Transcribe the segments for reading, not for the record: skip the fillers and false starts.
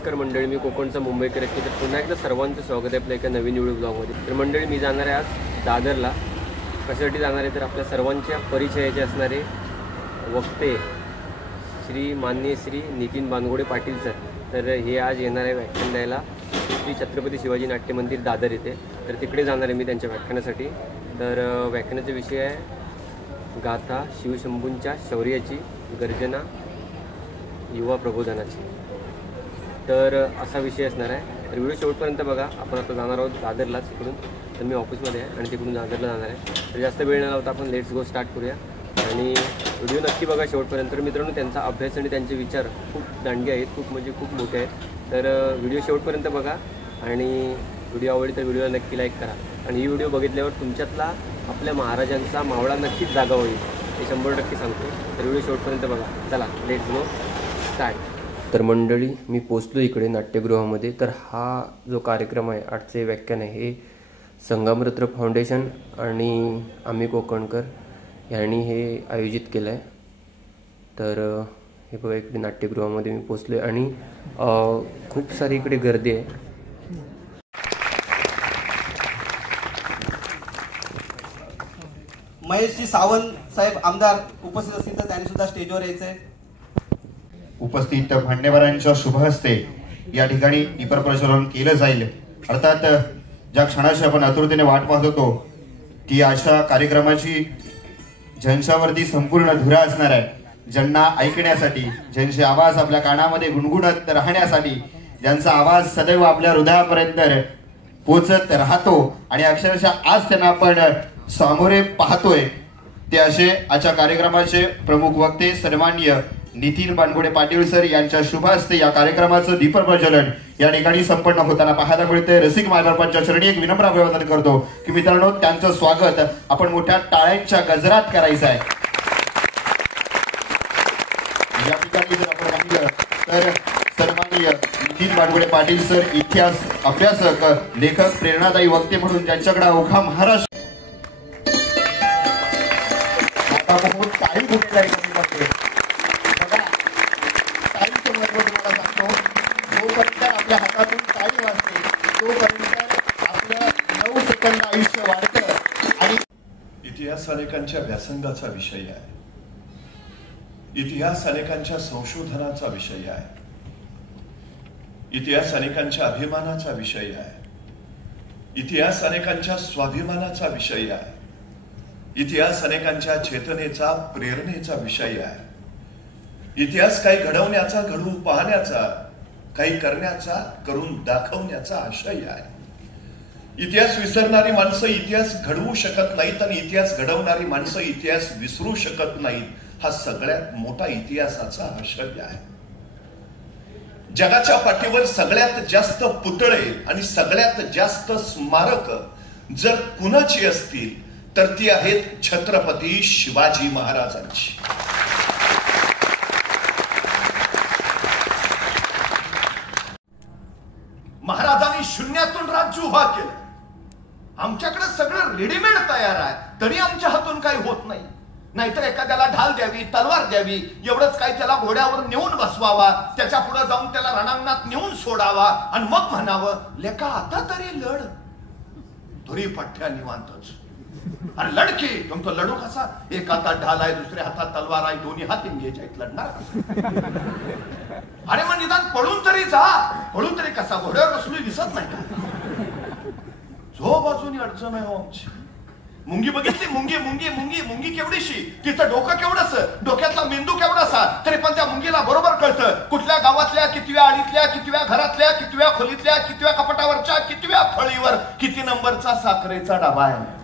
नमस्कार मंडळी, मी कोकणचा मुंबईकर आहे. तर पुन्हा एकदा सर्वांचं स्वागत आहे आपल्या एका नवीन व्हिडिओ ब्लॉगमध्ये. तर मंडळी, मी जाणार आहे आज दादरला. कशासाठी जाणार आहे तर आपल्या सर्वांच्या परिचयाचे असणारे वक्ते माननीय श्री नितीन बानगोडे पाटील सर. तर हे आज येणार आहे व्याख्यान द्यायला श्री छत्रपती शिवाजी नाट्य मंदिर दादर येथे. तर तिकडे जाणार आहे मी त्यांच्या व्याख्यानासाठी. तर व्याख्यानाचा विषय आहे गाथा शिवशंभूंच्या शौर्याची गर्जना युवा प्रबोधनाची. तर असा विषय असणार आहे. तर व्हिडिओ शेवटपर्यंत बघा. आपण आता जाणार आहोत दादरलाच. इकडून तर मी ऑफिसमध्ये आहे आणि तिकडून दादरला जाणार आहे. तर जास्त वेळ न लावता आपण लेट्स गो स्टार्ट करूया आणि व्हिडिओ नक्की बघा शेवटपर्यंत. तर मित्रांनो, त्यांचा अभ्यास आणि त्यांचे विचार खूप दांडगे आहेत, खूप म्हणजे खूप मोठे आहेत. तर व्हिडिओ शेवटपर्यंत बघा आणि व्हिडिओ आवडली तर व्हिडिओला नक्की लाईक करा. आणि ही व्हिडिओ बघितल्यावर तुमच्यातला आपल्या महाराजांचा मावळा नक्कीच जागा होईल, हे 100% सांगतो. तर व्हिडिओ शेवटपर्यंत बघा. चला लेट्स गो स्टार्ट. तर मंडळी, मी पोचलो इकडे नाट्यगृहामध्ये. तर हा जो कार्यक्रम आहे, आजचे व्याख्यान आहे, हे संगमरत्न फाउंडेशन आणि आम्ही कोकणकर यांनी हे आयोजित केलं आहे. तर हे बघा, इकडे नाट्यगृहामध्ये मी पोचलो आहे आणि खूप सारी इकडे गर्दी आहे. महेशजी सावंत साहेब आमदार उपस्थित असतील तर त्यांनी सुद्धा स्टेजवर यायचंय. उपस्थित मान्यवरांच्या शुभ हस्ते या ठिकाणी दीपक प्रज्वलन केलं जाईल. अर्थात ज्या क्षणाची आपण आतुरतेने वाट पाहत होतो, ती अशा कार्यक्रमाची ज्यांच्यावरती संपूर्ण धुरा असणार आहे, ज्यांना ऐकण्यासाठी, ज्यांचे आवाज आपल्या कानामध्ये गुणगुणत राहण्यासाठी, ज्यांचा आवाज सदैव आपल्या हृदयापर्यंत पोचत राहतो आणि अक्षरशः आज त्यांना आपण सामोरे पाहतोय, ते असे आजच्या कार्यक्रमाचे प्रमुख वक्ते सन्माननीय नितीन बानगोडे पाटील सर यांच्या शुभ हस्ते या कार्यक्रमाचं दीपक प्रज्वलन या ठिकाणी संपन्न होताना पाहायला मिळते. रसिक मायबापांच्या चरणी एक विनम्र अभिवादन करतो की मित्रांनो, त्यांचं स्वागत आपण मोठ्या टाळ्यांच्या गजरात करायचं आहे. या ठिकाणी जर आपण पाहिलं तर सन्माननीय नितीन बानगोडे पाटील सर इतिहास अभ्यासक, लेखक, प्रेरणादायी वक्ते म्हणून ज्यांच्याकडे अवघा महाराष्ट्र आपल्या हातातून टाळी वाजते तोपर्यंत आपलं 9 सेकंद आयुष्य वाढतं. आणि इतिहास अनेकांच्या व्यासंगाचा विषय आहे. इतिहास अनेकांच्या संशोधनाचा विषय आहे. इतिहास अनेकांच्या अभिमानाचा विषय आहे. इतिहास अनेकांच्या स्वाभिमानाचा विषय आहे. इतिहास अनेकांच्या चेतनेचा, प्रेरणेचा विषय आहे. इतिहास काही घडवण्याचा, घडवून पाहण्याचा, काही करण्याचा, करून दाखवण्याचा आशय आहे. इतिहास विसरणारी माणसं इतिहास घडवू शकत नाहीत आणि इतिहास घडवणारी माणसं इतिहास विसरू शकत नाहीत. हा सगळ्यात मोठा इतिहासाचा आशय आहे. जगाच्या पाठीवर सगळ्यात जास्त पुतळे आणि सगळ्यात जास्त स्मारक जर कुणाची असतील तर ती आहेत छत्रपती शिवाजी महाराजांची. महाराजांनी शून्यातून राज्य उभा केलं. आमच्याकडे सगळं रेडीमेड तयार आहे, तरी आमच्या हातून काही होत नाही. नाहीतर एखाद्याला ढाल द्यावी, तलवार द्यावी, एवढंच काय त्याला घोड्यावर नेऊन बसवावा, त्याच्या पुढे जाऊन त्याला रणांगणात नेऊन सोडावा आणि मग म्हणावं, लेका आता तरी लढ. धुरी पठ्ठ्या निवांतच. अरे लडकी, तुमचं लढू कसा? एक हातात ढाल आहे, दुसऱ्या हातात तलवार आहे, दोन्ही हात इंगेज आहेत, लढणार कसा? अरे मग निदान पळून तरी जा. पळून तरी कसा? घोड्यावर बसली दिसत नाही का? झो बाजूनी अडचण आहे आमची. मुंगी बघितली? मुंगी मुंगी मुंगी मुंगी केवढीशी, तिचं डोकं केवढंच, डोक्यातला मेंदू केवढासा, तरी पण त्या मुंगीला बरोबर कळतं कुठल्या गावातल्या, कितव्या आळीतल्या, कितव्या घरातल्या, कितव्या खोलीतल्या, कितव्या कपाटावरच्या, कितव्या फळीवर किती नंबरचा साखरेचा डबा आहे.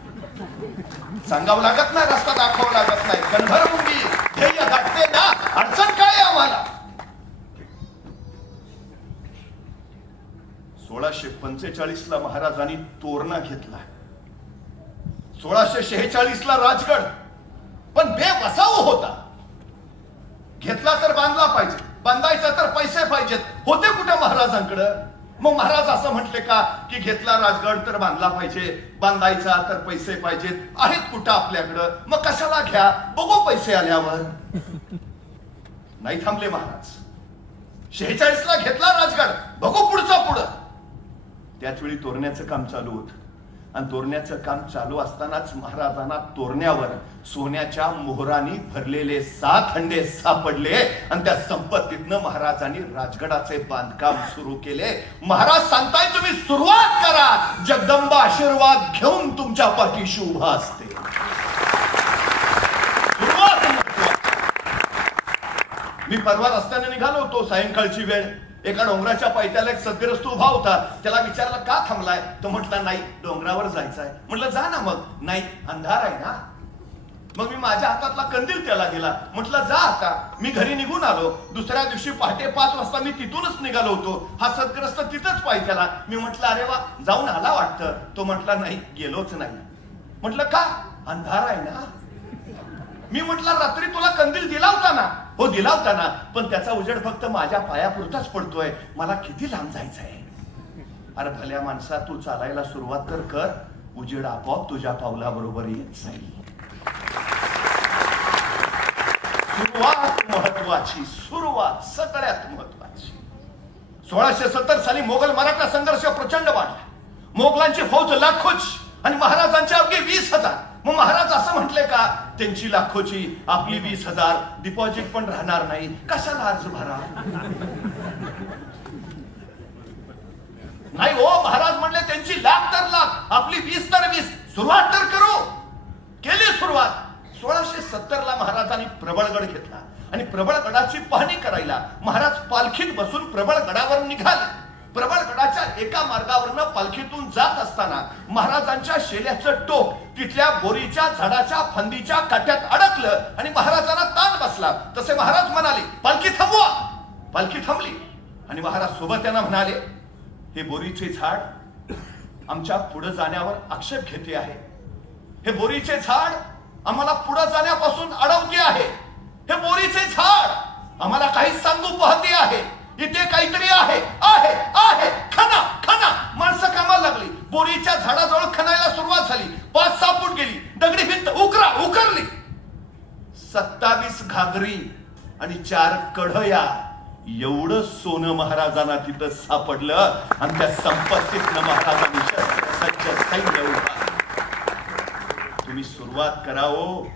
सांगावं लागत नाही, रस्ता दाखवावं लागत नाही. कणभर मुंगी ध्येय गाठते ना, अडचण काय आम्हाला. 1645 ला महाराजांनी तोरणा घेतला, 1646 ला राजगड, पण बेबसाव होता. घेतला तर बांधला पाहिजे, बांधायचा तर पैसे पाहिजेत. होते कुठे महाराजांकडे? मग महाराज असं म्हटले का की घेतला राजगड तर बांधला पाहिजे, बांधायचा तर पैसे पाहिजेत. आहेत कुठं आपल्याकडं? मग कशाला घ्या, बघू पैसे आल्यावर. नाही थांबले महाराज. 46 ला घेतला राजगड, बघू पुढचा पुढं. त्याच वेळी तोरण्याचं काम चालू होतं आणि तोरण्याचं काम चालू असतानाच महाराजांना तोरण्यावर सोन्याच्या मोहरांनी भरलेले 7 हंडे सापडले आणि त्या संपत्तीतनं महाराजांनी राजगडाचे बांधकाम सुरू केले. महाराज सांगताय तुम्ही सुरुवात करा, जगदंबा आशीर्वाद घेऊन तुमच्या पाठीशी उभा असते. मी परवा रस्त्याने निघालो होतो, सायंकाळची वेळ. एका डोंगराच्या पायथ्याला एक सद्गृहस्थ उभा होता. त्याला विचारलं का थांबलाय? तो म्हटला नाही, डोंगरावर जायचंय. म्हटलं जा ना मग. नाही, अंधार आहे ना. मग मी माझ्या हातातला कंदील त्याला दिला. म्हटलं जा आता. मी घरी निघून आलो. दुसऱ्या दिवशी पहाटे 5 वाजता मी तिथूनच निघालो होतो. हा सद्गृहस्थ तिथंच पायथ्याला. मी म्हटलं अरे वा, जाऊन आला वाटतं. तो म्हटला नाही, गेलोच नाही. म्हटलं का? अंधार आहे ना. मी म्हटलं रात्री तुला कंदील दिला होता ना. हो दिला होता ना, पण त्याचा उजेड फक्त माझ्या पायापुरताच पडतोय. मला किती लांब जायचंय. अरे भल्या माणसा, तू चालायला सुरुवात तर कर, उजेड आपोआप तुझ्या पावलाबरोबर येत जाईल. सुरुवात महत्वाची, सुरुवात सगळ्यात महत्वाची. 1670 साली मोगल मराठा संघर्ष प्रचंड वाढला. मोगलांची फौज लाखोची आणि महाराजांच्या अवघी 20,000. मग महाराज असं म्हटले का, त्यांची लाखोची आपली 20,000, डिपॉझिट पण राहणार नाही, कशाला अर्ज भरा. नाही हो, महाराज म्हणले त्यांची लाख तर लाख, आपली 20 तर 20, सुरुवात तर करू. केली सुरुवात. 1670 महाराजांनी प्रबळगड घेतला आणि प्रबळगडाची पाहणी करायला महाराज पालखीत बसून प्रबळगडावर निघाले. प्रबळगडाच्या एका मार्गावरनं पालखीतून जात असताना महाराजांच्या शेल्याचं टोक तिथल्या बोरीच्या झाडाच्या फांदीच्या काट्यात अडकलं आणि महाराजांना ताण बसला. तसे महाराज म्हणाले पालखी थांबवा. पालखी थांबली आणि महाराज सोबत त्यांना म्हणाले, हे बोरीचे झाड आमच्या पुढे जाण्यावर आक्षेप घेते आहे. हे बोरीचे झाड आम्हाला पुढे जाण्यापासून अडवते आहे. हे बोरीचे झाड आम्हाला काही सांगू पाहते आहे. इथे काहीतरी आहे, आहे, आहे. खना, खना. माणसं कामाला लागली. बोरीच्या झाडाजवळ खणायला सुरुवात झाली. 5-6 फूट गेली. दगडी भिंत उकरली. 27 घागरी आणि 4 कढया एवढं सोनं महाराजांना तिथं सापडलं आणि त्या संपत्तीतनं महाराजांनी सज्ज सैन्य उभा. तुम्ही सुरुवात करावं,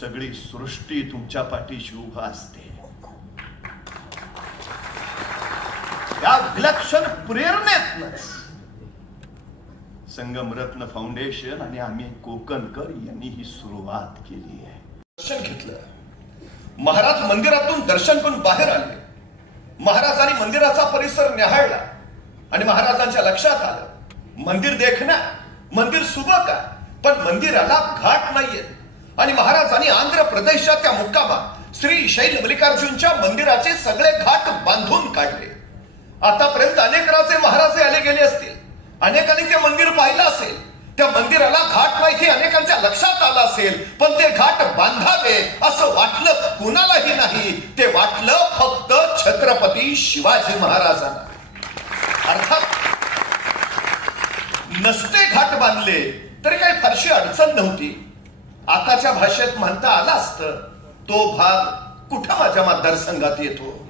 सगळी सृष्टी तुमच्या पाठीशी उभा असते. या विलक्षण प्रेरणेतनच संगमरत्न फाउंडेशन आणि आम्ही कोकणकर यांनी ही सुरुवात केली आहे. दर्शन घेतलं. महाराज मंदिरातून दर्शन करून बाहेर आले. महाराजांनी मंदिराचा परिसर न्याहाळला आणि महाराजांच्या लक्षात आलं मंदिर देखना, मंदिर सुबक आहे, पण मंदिराला घाट नाहीये. आणि महाराजांनी आंध्र प्रदेशच्या त्या मुक्कामात श्री शैल मल्लिकार्जुनच्या मंदिराचे सगळे घाट बांधून काढले. आतापर्यंत अनेक राजे महाराजे आले गेले असतील, अनेकांनी ते मंदिर पाहिलं असेल. त्या मंदिराला घाट माहिती अनेकांच्या लक्षात आलं असेल, पण ते घाट बांधावे असं वाटलं कुणालाही नाही. ते वाटलं फक्त छत्रपती शिवाजी महाराजांना. अर्थात नसते घाट बांधले तरी काही फारशी अडचण नव्हती. आताच्या भाषेत म्हणता आलं असतं, तो भाग कुठं माझ्या मतदारसंघात येतो.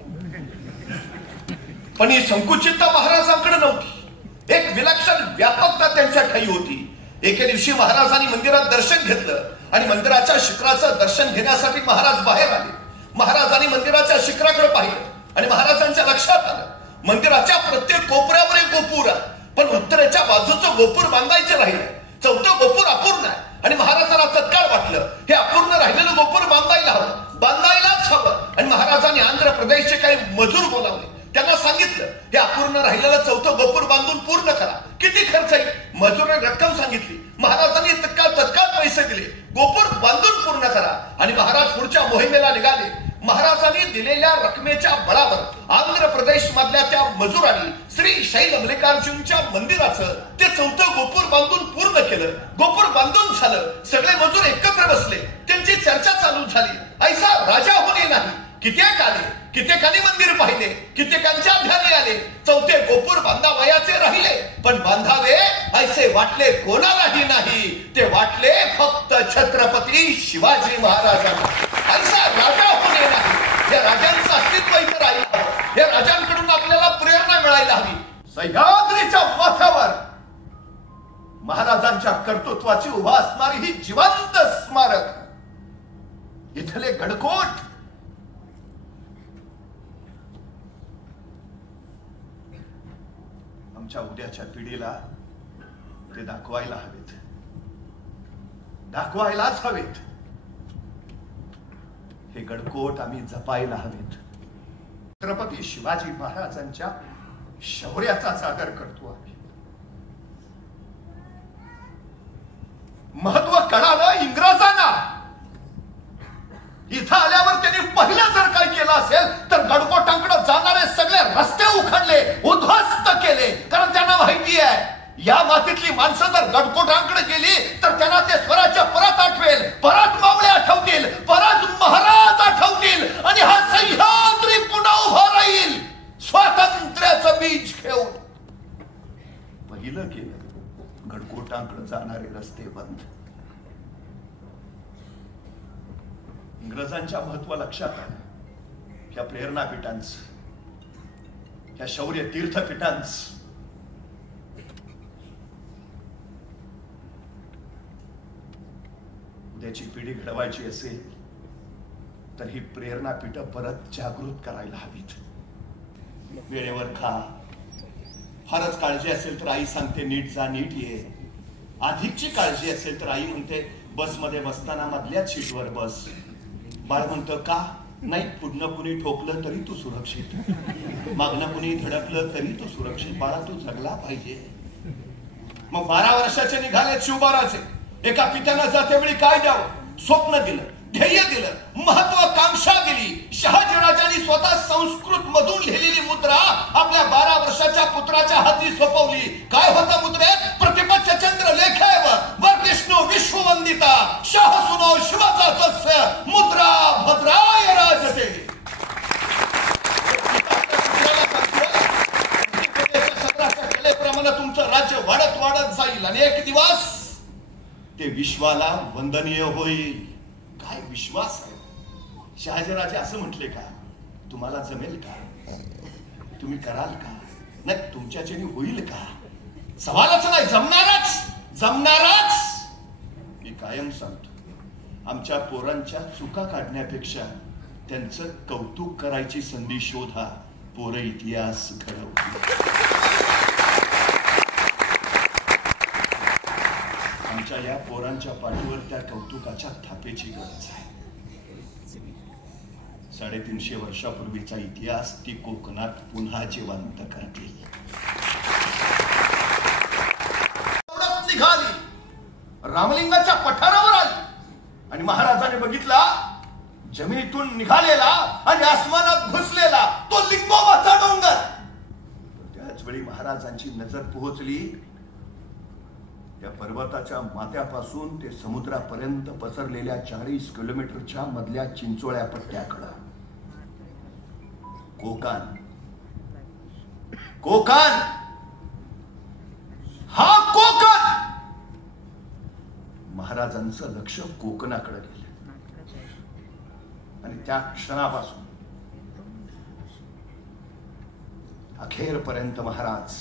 पण ही संकुचितता महाराजांकडे नव्हती. एक विलक्षण व्यापकता त्यांच्या ठाई होती. एके दिवशी महाराजांनी मंदिरात दर्शन घेतलं आणि मंदिराच्या शिखराचं दर्शन घेण्यासाठी महाराज बाहेर आले. महाराजांनी मंदिराच्या शिखराकडे पाहिलं आणि महाराजांच्या लक्षात आलं मंदिराच्या प्रत्येक कोपऱ्यावर एक गोपूर आहे, पण उत्तरेच्या बाजूचं गोपूर बांधायचं राहिलं. 4थं गोपूर अपूर्ण आहे आणि महाराजांना तत्काळ वाटलं हे अपूर्ण राहिलेलं गोपूर बांधायला हवं, बांधायलाच हवं. आणि महाराजांनी आंध्र प्रदेशचे काही मजूर बोलावले. त्यांना सांगितलं हे अपूर्ण राहिलेलं 4थं गोपूर बांधून पूर्ण करा. किती खर्च येईल? मजुराने रक्कम सांगितली. महाराजांनी तत्काळ पैसे दिले. गोपूर बांधून पूर्ण करा. आणि महाराज पुढच्या मोहिमेला निघाले. महाराजांनी दिलेल्या रकमेच्या बळावर आंध्र प्रदेश मधल्या त्या मजुरांनी श्री शैल मल्लिकार्जुनच्या मंदिराचं ते 4थं गोपूर बांधून पूर्ण केलं. गोपूर बांधून झालं. सगळे मजूर एकत्र बसले. त्यांची चर्चा चालू झाली. ऐसा राजा होणे नाही. कित्येक आले, कित्येकाने मंदिर पाहिले, कित्येकांच्या ध्यानी आले. 4थे गोपूर बांधावयाचे राहिले, पण बांधावे ऐसे वाटले कोणालाही नाही. ते वाटले फक्त छत्रपती शिवाजी महाराजांना. ऐसा राजा होणे नाही. या राजांचं अस्तित्व इथं राहिलं. या राजांकडून आपल्याला प्रेरणा मिळायला हवी. सह्याद्रीच्या माथ्यावर महाराजांच्या कर्तृत्वाची उभा असणारी ही जिवंत स्मारक इथले गडकोट आमच्या उद्याच्या पिढीला ते दाखवायला हवेत, दाखवायलाच हवेत. हे गडकोट आम्ही जपायला हवेत. छत्रपती शिवाजी महाराजांच्या शौर्याचा सादर करतो आम्ही. महत्व कळालं इंग्रजांना. इथं आल्यावर त्यांनी पहिलं जर काही केलं असेल तर गडकोटांकडे जाणारे सगळे रस्ते उखडले, उद्ध्वस्त केले. कारण त्यांना माहिती आहे या मातीतली माणसं जर गडकोटांकडे गेली तर त्यांना ते स्वराज्य परत आठवेल, परत मावळे आठवतील, परत महाराज आठवतील आणि हा सह्याद्री पुन्हा उभा राहील स्वातंत्र्याचं बीज घेऊन. पहिलं केलं गडकोटांकडे जाणारे रस्ते बंद. इंग्रजांच्या महत्व लक्षात आलं. या प्रेरणापीठांचं, या शौर्य तीर्थपीठांचं उद्याची पिढी घडवायची असेल तर ही प्रेरणापीठ परत जागृत करायला हवीत. वेळेवर खा, फारच काळजी असेल तर आई सांगते नीट जा, नीट ये. अधिकची काळजी असेल तर आई म्हणते बसमध्ये बसताना मधल्याच सीटवर बस. बाळ म्हणतं का नाही, पुढनं कुणी ठोकलं तरी तू सुरक्षित, मागणं कुणी धडकलं तरी तू सुरक्षित. बाळा तू जगला पाहिजे. मग 12 वर्षाचे निघाले शिवबाराचे. एका पित्यानं जातेवेळी काय द्यावं, स्वप्न दिलं, ध्येय दिलं, महत्वाकांक्षा दिली. शहाजीराजांनी स्वतः संस्कृत मधून लिहिलेली मुद्रा आपल्या 12 वर्षाच्या पुत्राच्या हाती सोपवली. काय होता मुद्रेत? प्रतिपक्ष चंद्र लेखेव वर्तिष्णू विश्ववंदिता शाह सुनो शिवाचा तस्य मुद्रा भद्राय राजते. कलेप्रमाणे तुमचं राज्य वाढत वाढत जाईल आणि एक दिवस ते विश्वाला वंदनीय होईल. काय विश्वास आहे. शहाजीराजे असं म्हटले का तुम्हाला जमेल का, तुम्ही कराल का, नाही तुमच्याच्याने होईल का? सवालच नाही. जमणारच जमणारच. मी कायम सांगतो आमच्या पोरांच्या चुका काढण्यापेक्षा त्यांचं कौतुक करायची संधी शोधा. पोरं इतिहास घडवतील. आमच्या या पोरांच्या पाठीवर त्या कौतुकाच्या थापेची गरज आहे. 350 वर्षापूर्वीचा इतिहास ती कोकणात पुन्हा जिवंत करतील. निघाली, रामलिंगाच्या पठारावर आली आणि महाराजांनी बघितला जमिनीतून निघालेला आणि आसमानात घुसलेला तो लिंगोबाचा डोंगर. त्याच वेळी महाराजांची नजर पोहोचली त्या पर्वताच्या माथ्यापासून ते समुद्रापर्यंत पसरलेल्या 40 किलोमीटरच्या मधल्या चिंचोळ्या पट्ट्याकडं. कोकण, कोकण, हा कोकण. महाराजांचं लक्ष कोकणाकडे गेलं आणि त्या क्षणापासून अखेरपर्यंत महाराज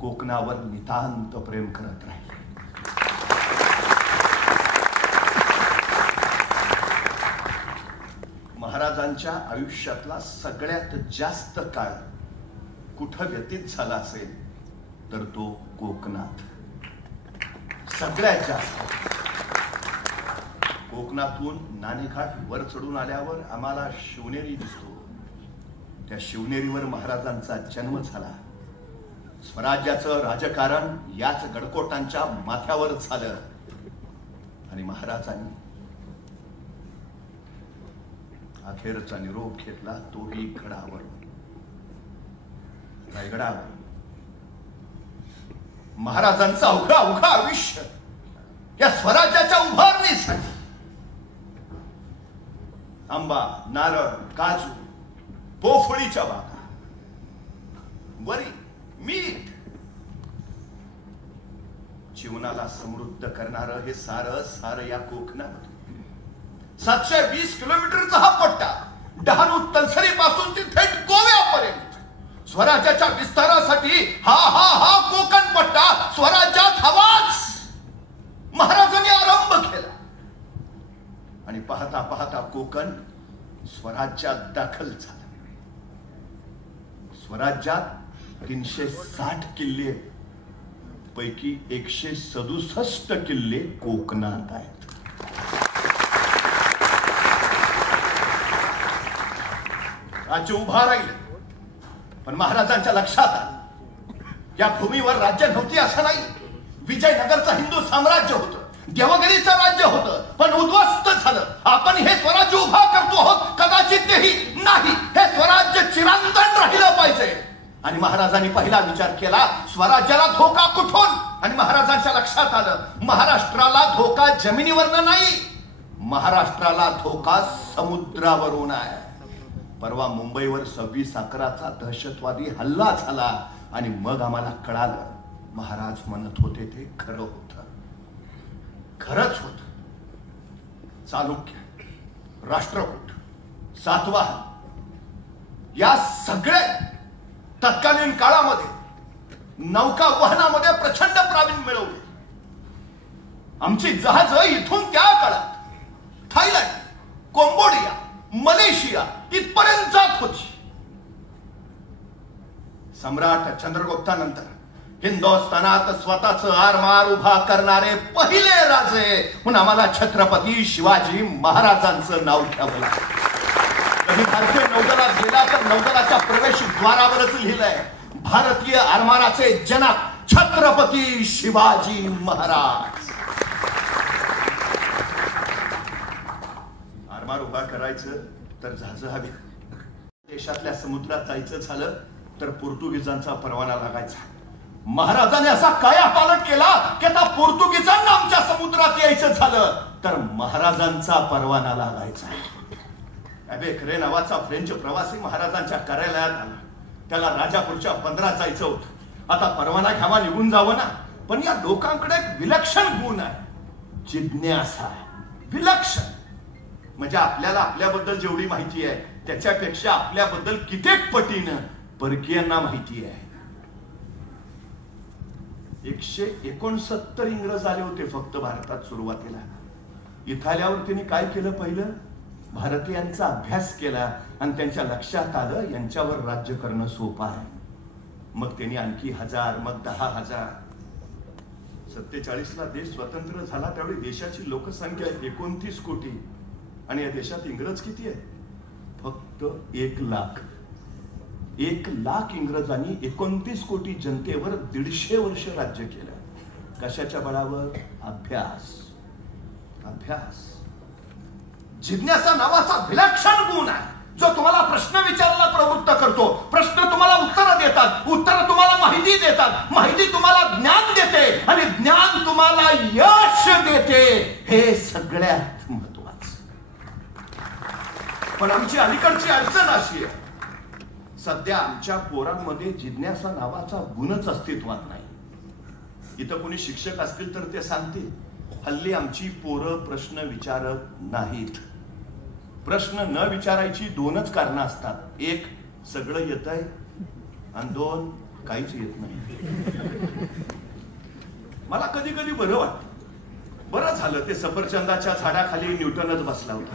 कोकणावर नितांत प्रेम करत राहिले. महाराजांच्या आयुष्यातला सगळ्यात जास्त काळ कुठं व्यतीत झाला असेल तर तो कोकणात. सगळ्यात जास्त. कोकणातून नाणेघाट वर चढून आल्यावर आम्हाला शिवनेरी दिसतो. त्या शिवनेरीवर महाराजांचा जन्म झाला. स्वराज्याचं राजकारण याच गडकोटांच्या माथ्यावर झालं आणि महाराजांनी अखेरचा निरोप घेतला तोही गडावर, रायगडावर. महाराजांचं अवघं आयुष्य या स्वराज्याच्या उभारणीसाठी आंबा, नारळ, काजू, पोफळीच्या बागा, वरी, मीठ, जीवनाला समृद्ध करणारं हे सारं या कोकणात. 720 किलोमीटरचा हा पट्टा डहाणू तलसरी पासून ते थेट गोव्यापर्यंत स्वराज्याच्या विस्तारासाठी हा हा हा कोकण पट्टा स्वराज्यात हवाच महाराजांनी आरंभ केला. आणि पाहता पाहता कोकण स्वराज्यात दाखल झालं. स्वराज्यात 360 किल्ले पैकी 167 किल्ले कोकणात आहेत. राज्य उभा राहील, पण महाराजांच्या लक्षात आलं या भूमीवर राज्य नव्हती असं नाही. विजयनगरचं हिंदू साम्राज्य होतं, देवगिरीचं राज्य होतं, पण उद्ध्वस्त झालं. आपण हे स्वराज्य उभा करतो आहोत, कदाचित तेही नाही. हे स्वराज्य चिरंतन राहिलं पाहिजे. आणि महाराजांनी पहिला विचार केला, स्वराज्याला धोका कुठून? आणि महाराजांच्या लक्षात आलं, महाराष्ट्राला धोका जमिनीवरनं नाही, महाराष्ट्राला धोका समुद्रावरून आहे. परवा मुंबईवर 26/11चा दहशतवादी हल्ला झाला आणि मग आम्हाला कळालं महाराज म्हणत होते ते खरं होतं. खरंच होत. चालुक्य, राष्ट्रकूट, सातवाहन या सगळे तत्कालीन काळामध्ये नौका वहनामध्ये प्रचंड प्रावीण्य मिळवले. आमची जहाज इथून त्या काळात थायलंड, कंबोडिया, मलेशिया इथपर्यंत जात होती. सम्राट चंद्रगुप्तानंतर हिंदुस्थानात स्वतःच आरमार उभा करणारे पहिले राजे म्हणून आम्हाला छत्रपती शिवाजी महाराजांचं नाव ठेवलं लागलं. कधी भारतीय नौदलात गेला तर नौदलाच्या प्रवेशद्वारावरच लिहिलंय, भारतीय आरमाराचे जनक छत्रपती शिवाजी महाराज. आरमार उभा करायचं तर जहाज हवी. देशातल्या समुद्रात जायचं झालं तर पोर्तुगीजांचा परवाना लागायचा. महाराजांनी असा कायापालट केला की आता पोर्तुगीजांना आमच्या समुद्रात यायचं झालं तर महाराजांचा परवाना लागायचा. अबे खरे नावाचा फ्रेंच प्रवासी महाराजांच्या कार्यालयात आला. त्याला राजापूरच्या बंदरात जायचं होतं. आता परवाना घ्यावा, निघून जावं ना. पण या लोकांकडे एक विलक्षण गुण आहे, जिज्ञासा. विलक्षण म्हणजे आपल्याला आपल्याबद्दल जेवढी माहिती आहे त्याच्यापेक्षा आपल्याबद्दल कित्येक पटीनं परकीयांना माहिती आहे. 169 इंग्रज आले होते फक्त भारतात सुरुवातीला. इथं आल्यावर त्यांनी काय केलं, पहिलं भारतीयांचा अभ्यास केला आणि त्यांच्या लक्षात आलं यांच्यावर राज्य करणं सोपं आहे. मग त्यांनी आणखी 1000, मग 10,000. 47ला देश स्वतंत्र झाला त्यावेळी देशाची लोकसंख्या 29 कोटी आणि या देशात इंग्रज किती आहे? फक्त 1 लाख. 1 लाख इंग्रजांनी 29 कोटी जनतेवर 150 वर्ष राज्य केलं. कशाच्या बळावर? अभ्यास. अभ्यास. जिज्ञासा नावाचा विलक्षण गुण आहे जो तुम्हाला प्रश्न विचारायला प्रवृत्त करतो. प्रश्न तुम्हाला उत्तर देतात, उत्तर तुम्हाला माहिती देतात, माहिती तुम्हाला ज्ञान देते आणि ज्ञान तुम्हाला यश देते. हे सगळ्यात महत्वाचं. पण आमची अलीकडची अडचण अशी आहे, सध्या आमच्या पोरांमध्ये जिज्ञासा नावाचा गुणच अस्तित्वात नाही. इथं कोणी शिक्षक असतील तर ते सांगतील, हल्ली आमची पोरं प्रश्न विचारत नाहीत. प्रश्न न विचारायची 2च कारणं असतात. 1 सगळं येतंय आणि 2 काहीच येत नाही. मला कधी कधी बरं वाटतं, बरं झालं ते सफरचंदाच्या झाडाखाली न्यूटनच बसला होता.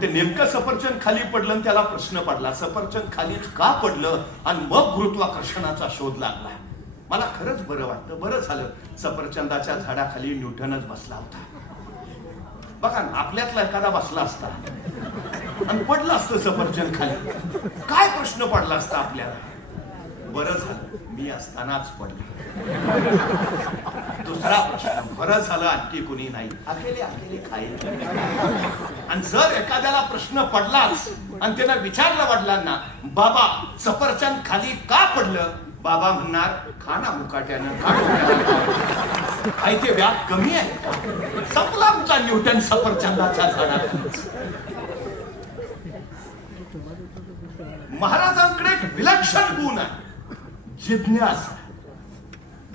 ते नेमकं सफरचंद खाली पडलं आणि त्याला प्रश्न पडला, सफरचंद खालीच का पडलं, आणि मग गुरुत्वाकर्षणाचा शोध लागला. मला खरंच बरं वाटतं, बरं झालं सफरचंदाच्या झाडाखाली न्यूटनच बसला होता. बघा ना, आपल्यातला एखादा बसला असता आणि पडलं असतं सफरचंद खाली, काय प्रश्न पडला असता आपल्याला? बरं झालं मी असतानाच पडलं. दुसरा प्रश्न, बरं झालं आणखी कुणी नाही, अकेले अकेले खाईल. आणि जर एखाद्याला प्रश्न पडलाच आणि त्याला विचारलं वडिलांना, बाबा सफरचंद खाली का पडलं? बाबा म्हणणार, खाना मुकाट्यानं काय ते व्याप कमी आहे का? संपला आमचा न्यूटन सफरचंदाच्या झाडात. महाराजांकडे एक विलक्षण गुण आहे, जिज्ञासा.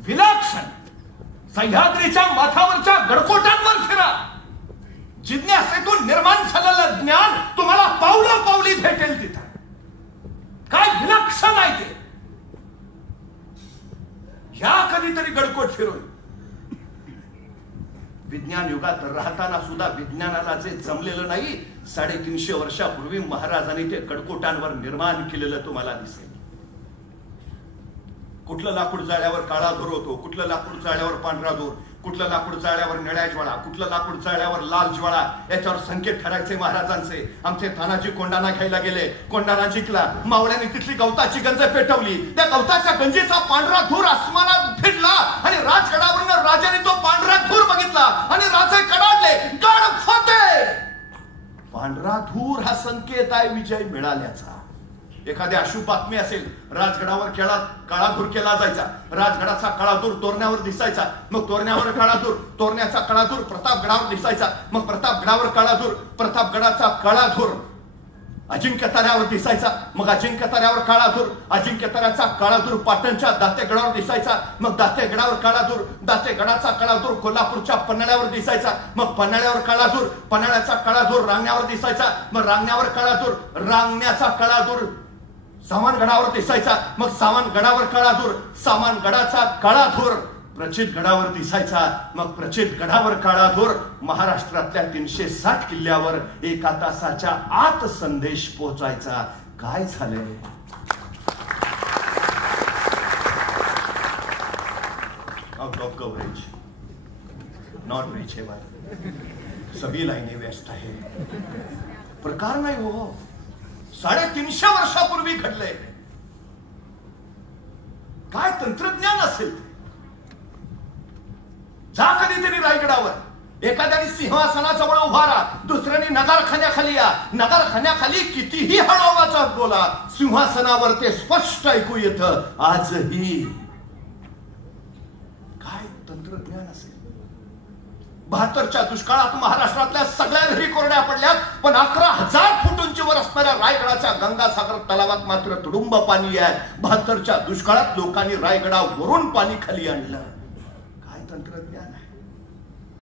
विलक्षण. सह्याद्रीच्या माथावरच्या गडकोटांवर फिरा, जिज्ञासेतून निर्माण झालेलं ज्ञान तुम्हाला पावलं पावली भेटेल तिथं. काय विलक्षण आहे ते. या कधीतरी गडकोट फिरून. विज्ञान युगात राहताना सुद्धा विज्ञानाला जे जमलेलं नाही 350 वर्षापूर्वी महाराजांनी ते गडकोटांवर निर्माण केलेलं तुम्हाला दिसेल. कुठलं लाकूड जाळ्यावर काळा धूर होतो, कुठलं लाकूड जाळ्यावर पांढरा धूर, कुठलं लाकूड जाळ्यावर निळ्या ज्वाळा, कुठलं लाकूड जाळ्यावर लाल ज्वाळा, याच्यावर संकेत ठरायचे महाराजांचे. आमचे तानाजी कोंडाणा घ्यायला गेले, कोंडाणा जिंकला, मावळ्यांनी तिथली गवताची गंज पेटवली, त्या गवताच्या गंजीचा पांढरा धूर आसमानात भिडला आणि राजगडावरून राजाने तो पांढरा धूर बघितला आणि राजे कडाडले, गड फते. पांढरा धूर हा संकेत आहे विजय मिळाल्याचा. एखादी अशुभ बातमी असेल, राजगडावर काळा धूर केला जायचा, राजगडाचा काळा धूर तोरण्यावर दिसायचा, मग तोरण्यावर काळा धूर, तोरण्याचा काळा धूर प्रतापगडावर दिसायचा, मग प्रतापगडावर काळा धूर, प्रतापगडाचा काळा धूर अजिंक्य ताऱ्यावर दिसायचा, मग अजिंक्य ताऱ्यावर काळा धूर, अजिंक्य ताऱ्याचा काळा धूर पाटणच्या दातेगडावर दिसायचा, मग दातेगडावर काळा धूर, दातेगडाचा काळा धूर कोल्हापूरच्या पन्हाळ्यावर दिसायचा, मग पन्हाळ्यावर काळा धूर, पन्हाळ्याचा काळा धूर रांगण्यावर दिसायचा, मग रांगण्यावर काळा धूर, रांगण्याचा काळा धूर सामानगडावर दिसायचा, मग सामानगडावर काळा धूर, सामानगडाचा काळा धूर प्रचित गडावर दिसायचा, मग प्रचित गडावर काळा धूर महाराष्ट्रातल्या 360 किल्ल्यावर एका तासाच्या आत संदेश पोहोचायचा. काय झालंय? Out of coverage, not reachable, सभी लाईनी व्यस्त आहे. प्रकार नाही हो, 350 वर्षापूर्वी घडलंय. काय तंत्रज्ञान असेल? जा कधीतरी रायगडावर, एखाद्याने सिंहासनाजवळ उभा राहा, दुसऱ्याने नगारखान्याखाली या, नगारखान्याखाली कितीही हळू आवाजात बोला, सिंहासनावर ते स्पष्ट ऐकू येतं. आजही काय तंत्रज्ञान असेल? 72च्या दुष्काळात महाराष्ट्रातल्या सगळ्या घरी कोरड्या पडल्यात, पण 11,000 फूट उंचीवर असणाऱ्या रायगडाच्या गंगासागर तलावात मात्र तुडुंब पाणी आहे. 72च्या दुष्काळात लोकांनी रायगडावरून पाणी खाली आणलं. काय तंत्रज्ञान आहे?